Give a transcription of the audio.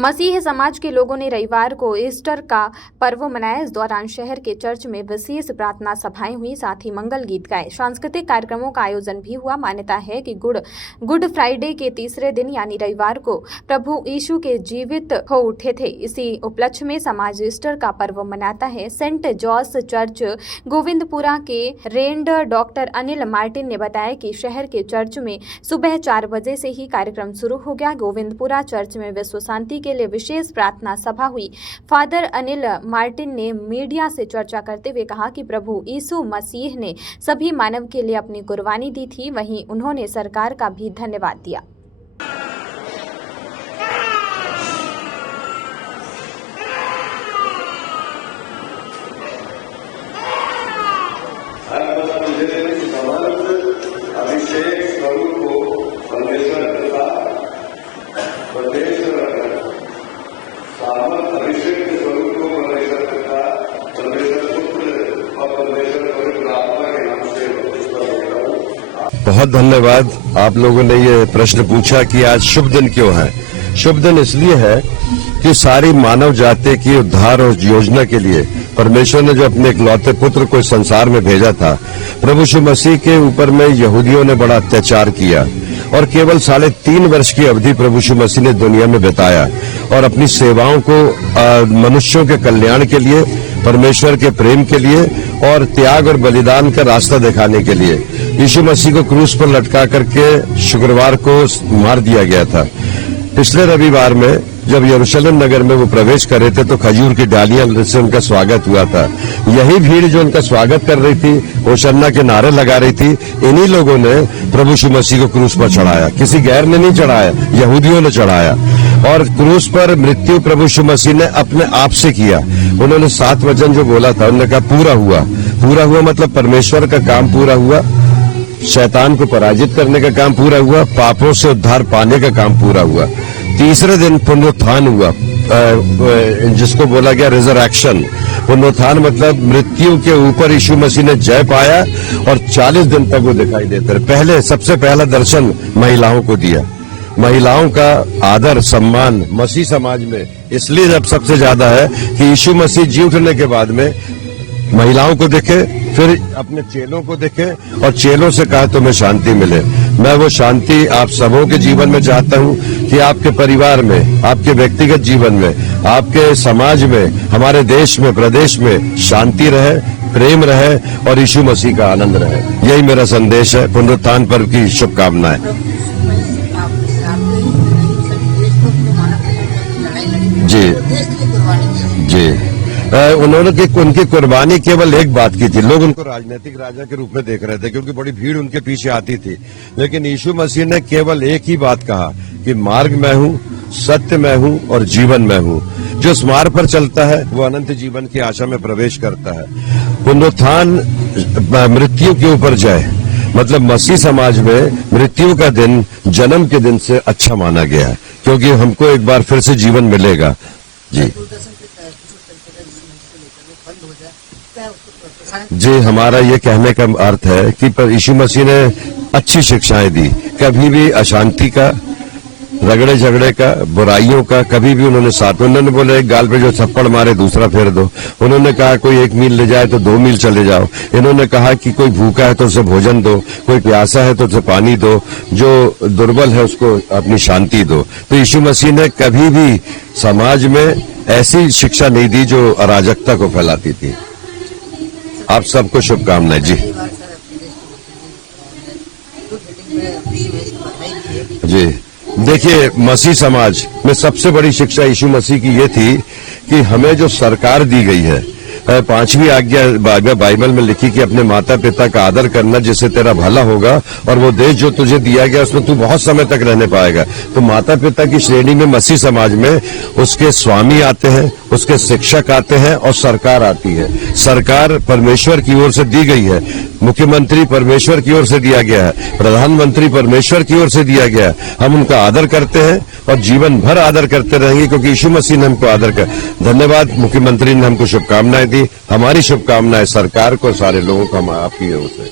मसीह समाज के लोगों ने रविवार को ईस्टर का पर्व मनाया। इस दौरान शहर के चर्च में विशेष प्रार्थना सभाएं हुई, साथ ही मंगल गीत गाए। सांस्कृतिक कार्यक्रमों का आयोजन भी हुआ। मान्यता है कि गुड फ्राइडे के तीसरे दिन यानी रविवार को प्रभु यीशु के जीवित हो उठे थे। इसी उपलक्ष्य में समाज ईस्टर का पर्व मनाता है। सेंट जॉर्ज चर्च गोविंदपुरा के रेंड डॉक्टर अनिल मार्टिन ने बताया कि शहर के चर्च में सुबह 4 बजे से ही कार्यक्रम शुरू हो गया। गोविंदपुरा चर्च में विश्व शांति के लिए विशेष प्रार्थना सभा हुई। फादर अनिल मार्टिन ने मीडिया से चर्चा करते हुए कहा कि प्रभु यीशु मसीह ने सभी मानव के लिए अपनी कुर्बानी दी थी। वहीं उन्होंने सरकार का भी धन्यवाद दिया। बहुत धन्यवाद। आप लोगों ने ये प्रश्न पूछा कि आज शुभ दिन क्यों है। शुभ दिन इसलिए है कि सारी मानव जाति की उद्धार और योजना के लिए परमेश्वर ने जो अपने इकलौते पुत्र को इस संसार में भेजा था। प्रभु यीशु मसीह के ऊपर में यहूदियों ने बड़ा अत्याचार किया और केवल 3.5 वर्ष की अवधि प्रभु यीशु मसीह ने दुनिया में बिताया और अपनी सेवाओं को मनुष्यों के कल्याण के लिए, परमेश्वर के प्रेम के लिए और त्याग और बलिदान का रास्ता दिखाने के लिए यीशु मसीह को क्रूस पर लटका करके शुक्रवार को मार दिया गया था। पिछले रविवार में जब यरूशलेम नगर में वो प्रवेश कर रहे थे तो खजूर की डालियां से उनका स्वागत हुआ था। यही भीड़ जो उनका स्वागत कर रही थी, होशन्ना के नारे लगा रही थी, इन्हीं लोगों ने प्रभु यीशु मसीह को क्रूस पर चढ़ाया। किसी गैर ने नहीं चढ़ाया, यहूदियों ने चढ़ाया। और क्रूस पर मृत्यु प्रभु यीशु मसीह ने अपने आप से किया। उन्होंने 7 वचन जो बोला था, उन्होंने कहा पूरा हुआ। पूरा हुआ मतलब परमेश्वर का काम पूरा हुआ, शैतान को पराजित करने का काम पूरा हुआ, पापों से उद्धार पाने का काम पूरा हुआ। तीसरे दिन पुनरुत्थान हुआ, जिसको बोला गया रिजरेक्शन। पुनरुत्थान मतलब मृत्यु के ऊपर यीशु मसीह ने जय पाया और 40 दिन तक वो दिखाई देते रहे। सबसे पहला दर्शन महिलाओं को दिया। महिलाओं का आदर सम्मान मसीह समाज में इसलिए जब सबसे ज्यादा है कि यीशु मसीह जी उठने के बाद में महिलाओं को देखे, फिर अपने चेलों को देखे और चेलों से कहा तुम्हें शांति मिले। मैं वो शांति आप सबों के जीवन में चाहता हूँ कि आपके परिवार में, आपके व्यक्तिगत जीवन में, आपके समाज में, हमारे देश में, प्रदेश में शांति रहे, प्रेम रहे और यीशु मसीह का आनंद रहे। यही मेरा संदेश है। पुनरुत्थान पर्व की शुभकामनाएं। जी जी उनकी कुर्बानी केवल एक बात की थी। लोग उनको राजनीतिक राजा के रूप में देख रहे थे क्योंकि बड़ी भीड़ उनके पीछे आती थी, लेकिन यीशु मसीह ने केवल एक ही बात कहा कि मार्ग मैं हूँ, सत्य मैं हूँ और जीवन मैं हूँ। जो इस मार्ग पर चलता है वो अनंत जीवन की आशा में प्रवेश करता है। पुनरुत्थान मृत्यु के ऊपर जय मतलब मसीह समाज में मृत्यु का दिन जन्म के दिन से अच्छा माना गया है क्योंकि हमको एक बार फिर से जीवन मिलेगा। जी हमारा ये कहने का अर्थ है कि यीशु मसीह ने अच्छी शिक्षाएं दी। कभी भी अशांति का, रगड़े झगड़े का, बुराइयों का कभी भी उन्होंने साथ। उन्होंने बोले एक गाल पे जो थप्पड़ मारे दूसरा फेर दो। उन्होंने कहा कोई 1 मील ले जाए तो 2 मील चले जाओ। इन्होंने कहा कि कोई भूखा है तो उसे भोजन दो, कोई प्यासा है तो उसे पानी दो, जो दुर्बल है उसको अपनी शांति दो। तो यीशु मसीह ने कभी भी समाज में ऐसी शिक्षा नहीं दी जो अराजकता को फैलाती थी। आप सबको शुभकामनाएं। जी जी देखिए, मसीह समाज में सबसे बड़ी शिक्षा यीशु मसीह की ये थी कि हमें जो सरकार दी गई है, 5वीं आज्ञा बाइबल में लिखी कि अपने माता पिता का आदर करना जिससे तेरा भला होगा और वो देश जो तुझे दिया गया उसमें तू बहुत समय तक रहने पाएगा। तो माता पिता की श्रेणी में मसीह समाज में उसके स्वामी आते हैं, उसके शिक्षक आते हैं और सरकार आती है। सरकार परमेश्वर की ओर से दी गई है, मुख्यमंत्री परमेश्वर की ओर से दिया गया है, प्रधानमंत्री परमेश्वर की ओर से दिया गया है। हम उनका आदर करते हैं और जीवन भर आदर करते रहेंगे क्योंकि यीशु मसीह ने हमको आदर कर। धन्यवाद। मुख्यमंत्री ने हमको शुभकामनाएं दी। हमारी शुभकामनाएं सरकार को, सारे लोगों को हम आपकी ओर से।